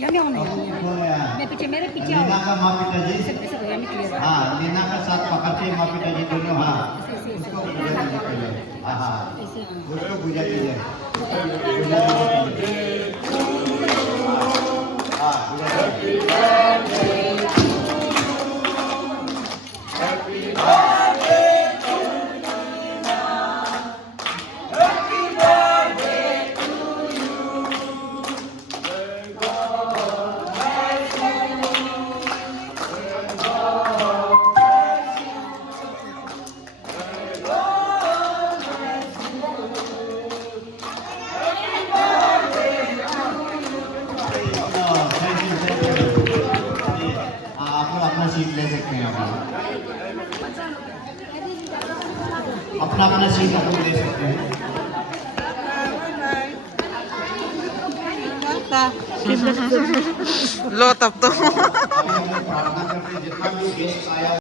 यमी होने मैं पीछे मेरे पीछे आओ लीना का माँ पिताजी ऐसे यमी क्लियर हाँ लीना का साथ पकड़ते माँ पिताजी दोनों हाँ उसको पूजा कीजिए पहले हाँ हाँ उसको पूजा कीजिए हाँ पूजा कीजिए अपना सीट ले सकते हैं अपना अपना सीट अपन ले सकते हैं लो तब तो प्रार्थना करते जितना भी गेस्ट आया